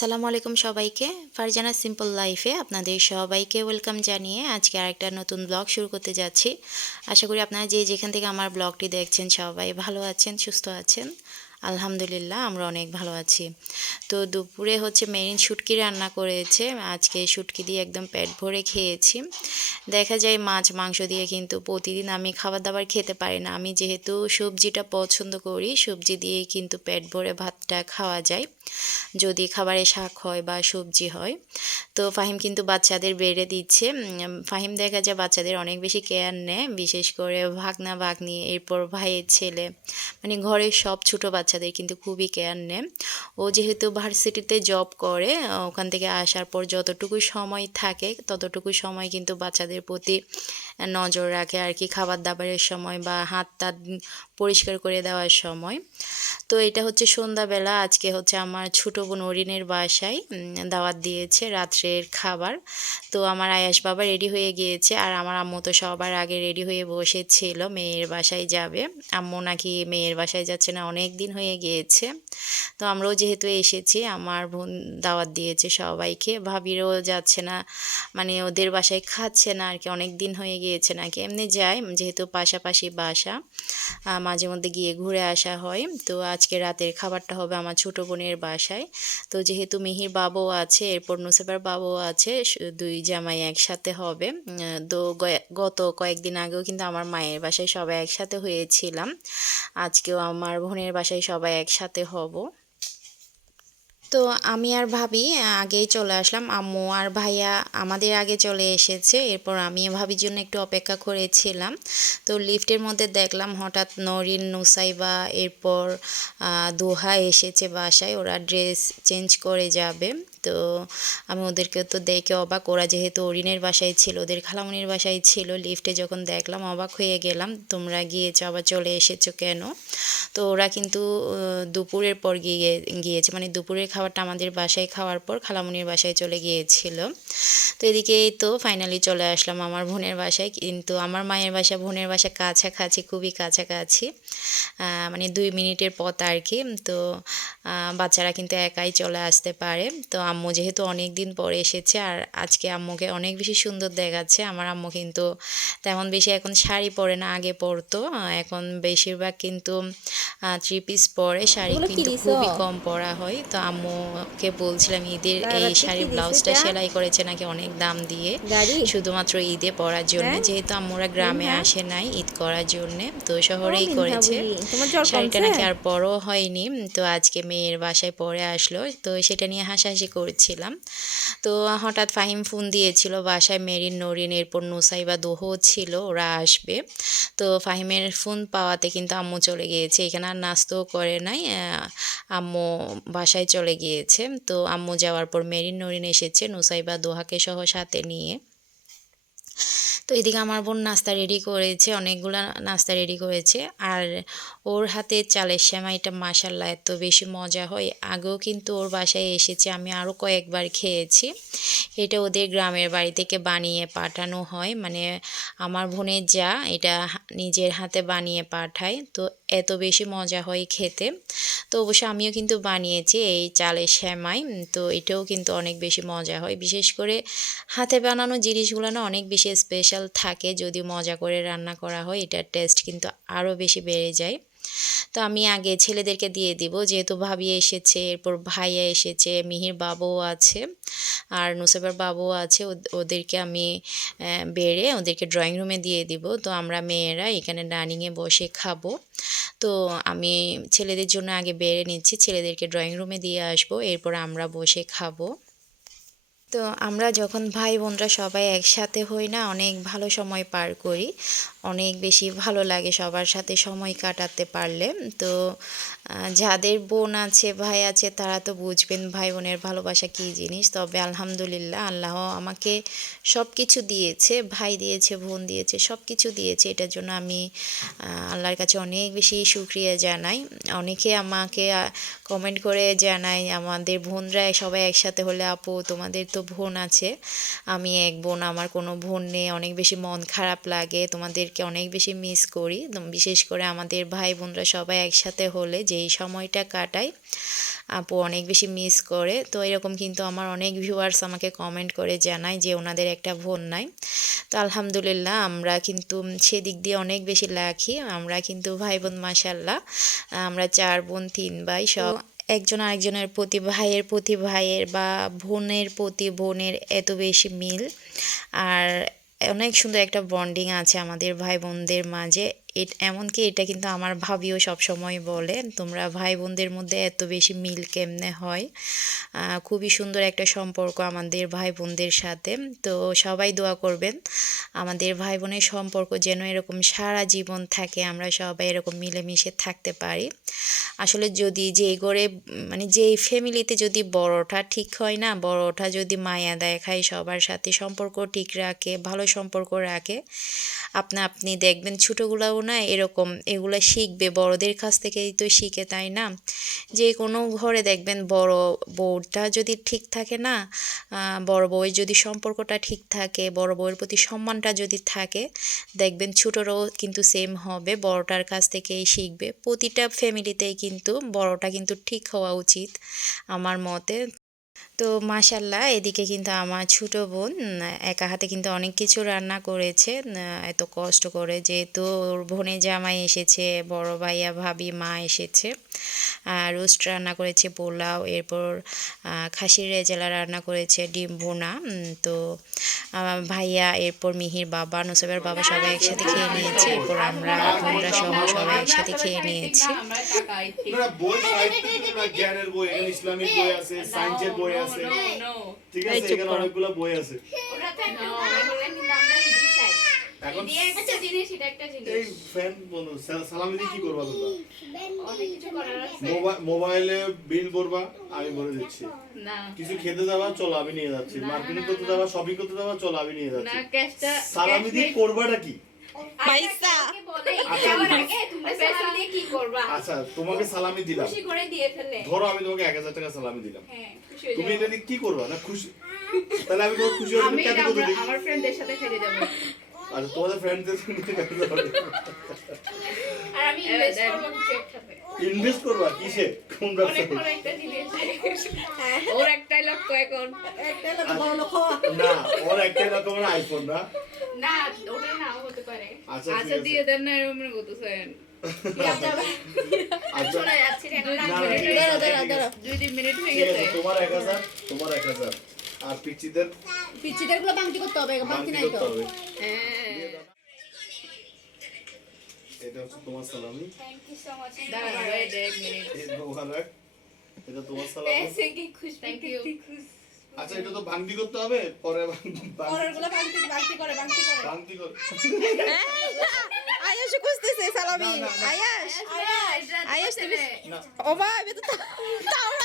আসসালামু আলাইকুম সবাইকে। ফারজানা সিম্পল লাইফে আপনাদের সবাইকে ওয়েলকাম জানিয়ে আজকে আরেকটা নতুন ব্লগ শুরু করতে যাচ্ছি। আশা করি আপনারা যে যেখান থেকে আমার ব্লগটি দেখছেন সবাই ভালো আছেন, সুস্থ আছেন। আলহামদুলিল্লাহ, আমরা অনেক ভালো আছি। তো দুপুরে হচ্ছে মেরিন শুটকি রান্না করেছে। আজকে শুটকি দিয়ে একদম পেট ভরে খেয়েছি। দেখা যায় মাছ, মাংস দিয়ে কিন্তু প্রতিদিন আমি খাবার দাবার খেতে পারি না। আমি যেহেতু সবজিটা পছন্দ করি, সবজি দিয়ে কিন্তু পেট ভরে ভাতটা খাওয়া যায়। যদি খাবারে শাক হয় বা সবজি হয়। তো ফাহিম কিন্তু বাচ্চাদের বেড়ে দিচ্ছে। ফাহিম দেখা যায় বাচ্চাদের অনেক বেশি কেয়ার নেয়। বিশেষ করে ভাগনা, ভাগ্নি, এরপর ভাইয়ের ছেলে। মানে ঘরের সব ছোট বাচ্চাদের কিন্তু খুবই কেয়ার নেয়। ও যেহেতু ভার্সিটিতে জব করে ওখান থেকে আসার পর যতটুকু সময় থাকে ততটুকু সময় কিন্তু বাচ্চাদের প্রতি নজর রাখে আর কি খাবার দাবারের সময় বা হাত টাত পরিষ্কার করে দেওয়ার সময়। তো এটা হচ্ছে সন্ধ্যাবেলা। আজকে হচ্ছে আমার ছোটো বোন অরিনের বাসায় দাওয়াত দিয়েছে রাত্রের খাবার। তো আমার আয়াস বাবা রেডি হয়ে গিয়েছে আর আমার আম্মু তো সবার আগে রেডি হয়ে বসেছিল, মেয়ের বাসায় যাবে। আম্মু নাকি মেয়ের বাসায় যাচ্ছে না, অনেক দিন হয়ে গিয়েছে। তো আমরাও যেহেতু এসেছি, আমার বোন দাওয়াত দিয়েছে সবাইকে। ভাবিরও যাচ্ছে না মানে ওদের বাসায় খাচ্ছে না আর কি, অনেক দিন হয়ে গিয়েছে নাকি। এমনি যায়, যেহেতু পাশাপাশি বাসা মাঝে মধ্যে গিয়ে ঘুরে আসা হয়। তো আজকে রাতের খাবারটা হবে আমার ছোটো বোনের বাসায়। তো যেহেতু মিহির বাবু আছে, এরপর নুসেফার বাবু আছে দুই জামাই একসাথে হবে। তো গত কয়েকদিন আগেও কিন্তু আমার মায়ের বাসায় সবাই একসাথে হয়েছিলাম। আজকেও আমার বোনের বাসায় সবাই একসাথে হব। তো আমি আর ভাবি, আগেই চলে আসলাম। আম্মু আর ভাইয়া আমাদের আগে চলে এসেছে। এরপর আমি ভাবির জন্য একটু অপেক্ষা করেছিলাম। তো লিফটের মধ্যে দেখলাম হঠাৎ নরিন, নুসাইবা, এরপর দোহা এসেছে বাসায়। ওরা ড্রেস চেঞ্জ করে যাবে। তো আমি ওদেরকে তো দেখে অবাক। ওরা যেহেতু অরিনের বাসায় ছিল, ওদের খালামনির বাসায় ছিল, লিফটে যখন দেখলাম অবাক হয়ে গেলাম, তোমরা গিয়েছো, আবার চলে এসেছ কেন? তো ওরা কিন্তু দুপুরের পর গিয়ে, গিয়েছে। মানে দুপুরের খাবারটা আমাদের বাসায় খাওয়ার পর খালামনির বাসায় চলে গিয়েছিল। তো এদিকে তো ফাইনালি চলে আসলাম আমার বোনের বাসায়। কিন্তু আমার মায়ের বাসা, বোনের বাসা কাছাকাছি, খুবই কাছাকাছি মানে দুই মিনিটের পথ আর কি। তো বাচ্চারা কিন্তু একাই চলে আসতে পারে। তো আম্মু যেহেতু অনেক দিন পরে এসেছে আর আজকে আম্মুকে অনেক বেশি সুন্দর দেখাচ্ছে। আমার আম্মু কিন্তু তেমন বেশি এখন শাড়ি পরে না আগে পরতো। এখন বেশিরভাগ কিন্তু থ্রি পিস পরে। শাড়ি কিন্তু খুবই কম পরা হয়। তো আম্মুকে বলছিলাম ঈদের এই শাড়ির ব্লাউজটা সেলাই করেছে নাকি অনেক দাম দিয়ে। শুধুমাত্র ঈদে পরার জন্য। হ্যাঁ? যেহেতু আম্মুরা গ্রামে আসে নাই ঈদ করার জন্য। তো শহরেই করেছে। শাড়িটা নাকি আর বড় হয়নি। তো আজকে মেয়ের বাসায় পরে আসলো, তো সেটা নিয়ে হাসাহাসি করছিলাম। তো হঠাৎ ফাহিম ফোন দিয়েছিল, বাসায় মেরিন, নরিন, এরপর নুসাইবা দোহ ছিল, ওরা আসবে। তো ফাহিমের ফোন পাওয়াতে কিন্তু আম্মু চলে গিয়েছে, এখানে আর নাস্তাও করে নাই আম্মু বাসায় চলে গিয়েছে। তো আম্মু যাওয়ার পর মেরিন, নরিন এসেছে নুসাইবা দোহাকে সহ সাথে নিয়ে। তো এদিকে আমার বোন নাস্তা রেডি করেছে, অনেকগুলো নাস্তা রেডি করেছে। আর ওর হাতে চালের শ্যামা সেমাইটা মাসাল্লা এত বেশি মজা হয়। আগেও কিন্তু ওর বাসায় এসেছে, আমি আরও কয়েকবার খেয়েছি। এটা ওদের গ্রামের বাড়ি থেকে বানিয়ে পাঠানো হয়। মানে আমার বোনের যা, এটা নিজের হাতে বানিয়ে পাঠায়। তো এত বেশি মজা হয় খেতে। তো অবশ্য আমিও কিন্তু বানিয়েছি এই চালের উম, তো এটাও কিন্তু অনেক বেশি মজা হয়। বিশেষ করে হাতে বানানো জিনিসগুলো না অনেক বেশি স্পেশাল থাকে। যদি মজা করে রান্না করা হয় এটার টেস্ট কিন্তু আরও বেশি বেড়ে যায়। তো আমি আগে ছেলেদেরকে দিয়ে দিব। যেহেতু ভাবি এসেছে এরপর ভাইয়া এসেছে মিহির বাবুও আছে আর নুসেবার বাবুও আছে। ওদেরকে আমি বেড়ে ওদেরকে ড্রয়িং রুমে দিয়ে দিব। তো আমরা মেয়েরা এখানে ডাইনিংয়ে বসে খাব। তো আমি ছেলেদের জন্য আগে বেড়ে নিচ্ছি, ছেলেদেরকে ড্রয়িং রুমে দিয়ে আসব, এরপর আমরা বসে খাব। তো আমরা যখন ভাই বোনরা সবাই একসাথে হই না, অনেক ভালো সময় পার করি। অনেক বেশি ভালো লাগে সবার সাথে সময় কাটাতে পারলে। তো যাদের বোন আছে, ভাই আছে, তারা তো বুঝবেন ভাই বোনের ভালোবাসা কী জিনিস। তবে আলহামদুলিল্লাহ আল্লাহ আমাকে সব কিছু দিয়েছে, ভাই দিয়েছে, বোন দিয়েছে সব কিছু দিয়েছে। এটার জন্য আমি আল্লাহর কাছে অনেক বেশি সুক্রিয়া জানাই। অনেকে আমাকে কমেন্ট করে জানাই আমাদের বোনরা সবাই একসাথে হলে আপু, তোমাদের তো বোন আছে। আমি এক বোন, আমার কোনো বোন নেই, অনেক বেশি মন খারাপ লাগে, তোমাদের আপনাদেরকে অনেক বেশি মিস করি। বিশেষ করে আমাদের ভাই বোনরা সবাই একসাথে হলে যেই সময়টা কাটায় আপু অনেক বেশি মিস করে। তো এরকম কিন্তু আমার অনেক ভিউয়ার্স আমাকে কমেন্ট করে জানায় যে ওনাদের একটা বোন নাই। তো আলহামদুলিল্লাহ আমরা কিন্তু সেদিক দিয়ে অনেক বেশি লাখি আমরা কিন্তু ভাই বোন মাসাল্লাহ আমরা চার বোন, তিন ভাই সব। একজন আরেকজনের প্রতি, ভাইয়ের প্রতি, ভাইয়ের বা বোনের প্রতি, বোনের এত বেশি মিল। আর অনেক সুন্দর একটা বন্ডিং আছে আমাদের ভাই বোনদের মাঝে। এমনকি এটা কিন্তু আমার ভাবিও সবসময় বলে, তোমরা ভাই বোনদের মধ্যে এত বেশি মিল কেমনে হয়? খুবই সুন্দর একটা সম্পর্ক আমাদের ভাই বোনদের সাথে। তো সবাই দোয়া করবেন, আমাদের ভাই বোনের সম্পর্ক যেন এরকম সারা জীবন থাকে, আমরা সবাই এরকম মিলেমিশে থাকতে পারি। আসলে যদি যেই ঘরে মানে যেই ফ্যামিলিতে যদি বড়টা ঠিক হয় না, বড়টা যদি মায়া দেখায়, সবার সাথে সম্পর্ক ঠিক রাখে, ভালো সম্পর্ক রাখে আপনা আপনি দেখবেন ছোটোগুলাও না এরকম এগুলো শিখবে, বড়দের কাছ থেকেই তো শিখে, তাই না? যে কোনো ঘরে দেখবেন বড় বউটা যদি ঠিক থাকে না বড় বউয়ের যদি সম্পর্কটা ঠিক থাকে, বড় বউয়ের প্রতি সম্মানটা যদি থাকে, দেখবেন ছোটরাও কিন্তু সেম হবে, বড়টার কাছ থেকেই শিখবে। প্রতিটা ফ্যামিলিতেই কিন্তু বড়টা কিন্তু ঠিক হওয়া উচিত, আমার মতে। তো মাশাল্লাহ এদিকে কিন্তু আমার ছোট বোন একা হাতে কিন্তু অনেক কিছু রান্না করেছে এত কষ্ট করে যেহেতু ওর বোনে জামাই এসেছে, বড় ভাইয়া, ভাবি, মা এসেছে। আর রোস্ট রান্না করেছে, পোলাও, এরপর খাসির রেজালা রান্না করেছে, ডিম ভুনা তো ভাইয়া, এরপর মিহির বাবা, নুসবের বাবা সবাই একসাথে খেয়ে নিয়েছে, এরপর আমরা, বোনরা সহ সবাই একসাথে খেয়ে নিয়েছি। আছে? ঠিক আছে এখানে অনেকগুলো বই আছে। এখন এই ফ্যান বন্ধু সালামি দিয়ে কি করবা তোমরা? মোবা- মোবাইলে বিল ভরবা আমি ভরে দিচ্ছি। কিছু খেতে যাবা চলো আমি নিয়ে যাচ্ছি। মার্কেটিং করতে যাবা শপিং করতে যাবা চলো আমি নিয়ে যাচ্ছি। সালামি দিয়ে করবাটা কি? পয়সা। আচ্ছা তোমাকে সালামি দিলাম। ধরো আমি তোমাকে এক হাজার টাকা সালামি দিলাম। তুমি এটা দিয়ে কি করবা? না খুশি তাহলে আমি তোমার খুশি হয়ে আমার- ফ্রেন্ডের সাথে খেলে যাব আচ্ছা তোমাদের ফ্রেন্ডদের ইনভেস্ট করবা কিসে? কোন ব্যবসায়? ওর একটাই লক্ষ্য এখন। না ওর একটাই আইফোন না? আচ্ছা আচ্ছা ঠিক দিয়ে আছে। দেন না এরকম আচ্ছা। না, না, আছে, দাঁড়া, দাঁড়া, ঠিক দাঁড়া। আছে। দুই তিন মিনিট হয়ে ঠিক আছে, গেছে। তোমার এক হাজার তোমার এক হাজার। আর পিচ্চিদের? পিচ্ছিদেরগুলো বাংতি করতে হবে বাংতি নাই তো। হ্যাঁ। এটা হচ্ছে তোমার সালামি। এক। এটা তোমার সালামি। থ্যাংক ইউ আচ্ছা এটা তো ভাঙতি করতে হবে পরে ভাঙ- ভাঙ- পরেরগুলো বাংতি বাংতি করে বাংতি করে। ভাঙতি কর। আয়াস খুঁজতেছে সালামি। আয়াস। আয়াস তুমি তো তাওরা তো না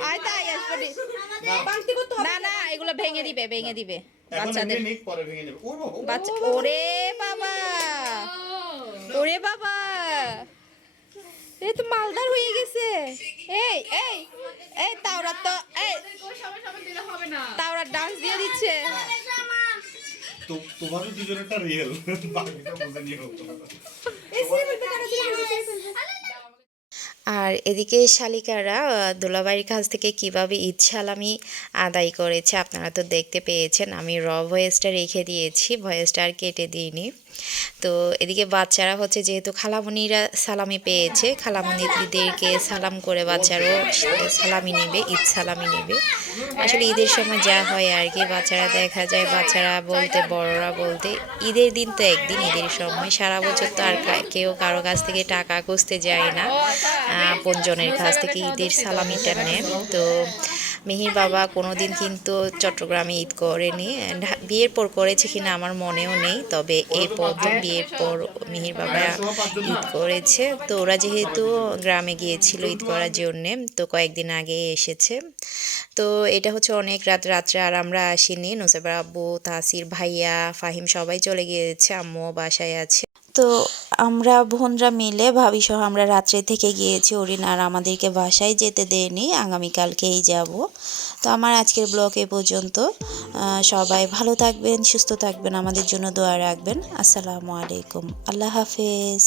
আয় তা আয়াস বলি বাংতি করতে হবে না না এগুলো ভেঙে দিবে ভেঙে দিবে। বাচ্চাদের। পরে ভেঙে যাবে। বাচ্চা ওরে বাবা! ওরে বাবা! এই তো মালদার হয়ে গেছে। এই এই এই তাওরা তো এই। তাওরা ডান্স দিয়ে দিচ্ছে। তো- তোমারও দুজনেরটা রিয়েল বাকিটা বুঝে নিও। আর এদিকে শালিকারা দোলাবাড়ির কাছ থেকে কীভাবে ঈদ সালামি আদায় করেছে আপনারা তো দেখতে পেয়েছেন। আমি র ভয়েসটা রেখে দিয়েছি ভয়েসটা আর কেটে দিইনি। তো এদিকে বাচ্চারা হচ্ছে যেহেতু খালামণিরা সালামি পেয়েছে খালামণিদেরকে সালাম করে বাচ্চারাও সালামি নেবে, ঈদ সালামি নেবে। আসলে ঈদের সময় যা হয় আর কি, বাচ্চারা দেখা যায়, বাচ্চারা বলতে, বড়রা বলতে, ঈদের দিন তো একদিন, ঈদের সময় সারা বছর তো আর কেউ কারও কাছ থেকে টাকা খুঁজতে যায় না। আপনজনের কাছ থেকে ঈদের সালামিটা নেন তো মেহির বাবা কোনো দিন কিন্তু চট্টগ্রামে ঈদ করেনি। বিয়ের পর করেছে কিনা আমার মনেও নেই, তবে এ প্রথম বিয়ের পর মেহির বাবা ঈদ করেছে। তো ওরা যেহেতু গ্রামে গিয়েছিল ঈদ করার জন্যে, তো কয়েকদিন আগে এসেছে। তো এটা হচ্ছে অনেক রাত, রাত্রে আর আমরা আসিনি। নুসেবা আব্বু, তাসির ভাইয়া, ফাহিম সবাই চলে গিয়েছে আম্মু বাসায় আছে। তো আমরা বোনরা মিলে ভাবিসহ আমরা রাত্রে থেকে গিয়েছি ওরিন আর আমাদেরকে বাসায় যেতে দেয়নি। আগামীকালকেই যাব। তো আমার আজকের ব্লগ এ পর্যন্ত। সবাই ভালো থাকবেন, সুস্থ থাকবেন, আমাদের জন্য দোয়া রাখবেন। আসসালামু আলাইকুম। আল্লাহ হাফেজ।